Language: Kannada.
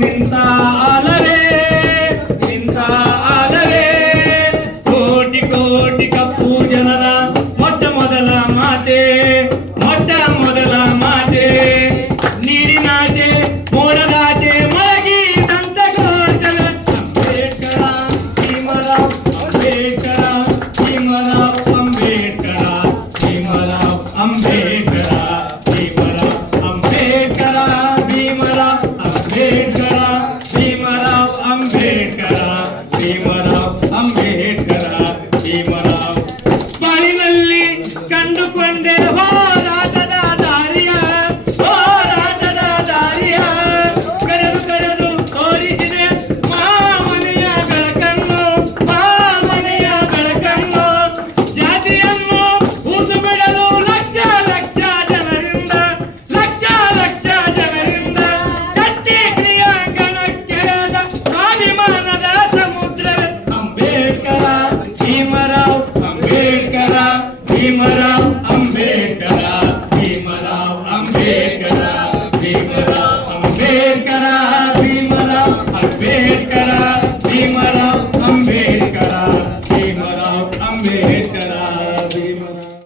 ನಿಂತ ಅಲವೇ ನಿಂತ ಅಲವೇ ಕೋಟಿ ಕೋಟಿ ಕಪ್ಪು ಜನರ ಮೊಟ್ಟ ಮೊದಲ ಮಾತೆ ನೀರಿನಾಚೆ ಮೋಡದಾಚೆ ಮಲಗಿ ದಂತ ಗೋಚರ ಭೀಮರಾವ್ ಬಾಳಿನಲ್ಲಿ ಕಂಡುಕೊಂಡೆ ಹೋರಾಟದ ದಾರಿಯ ಕರೆದು ತೋರಿಸಿದೆ ಮಾಮನೆಯ ಬೆಳಕನ್ನು ಜಾತಿಯನ್ನು ಊಸು ಬಿಡಲು ಲಕ್ಷ ಜನರಿಂದ ಕಟ್ಟಿ ಕ್ರಿಯಾಂಗಣಕ್ಕೆ ಸ್ವಾಭಿಮಾನದ ಸಮುದ್ರವೇ ಭೀಮರಾವ್ ಅಂಬೇಡ್ಕರ ಭೀಮರಾವ್ ಅಂಬೇಡ್ಕರ ಭೀಮರಾವ್ ಅಂಬೇಡ್ಕರ ಭೀಮರಾವ್ ಅಂಬೇಡ್ಕರ ಭೀಮರಾವ್ ಅಂಬೇಡ್ಕರ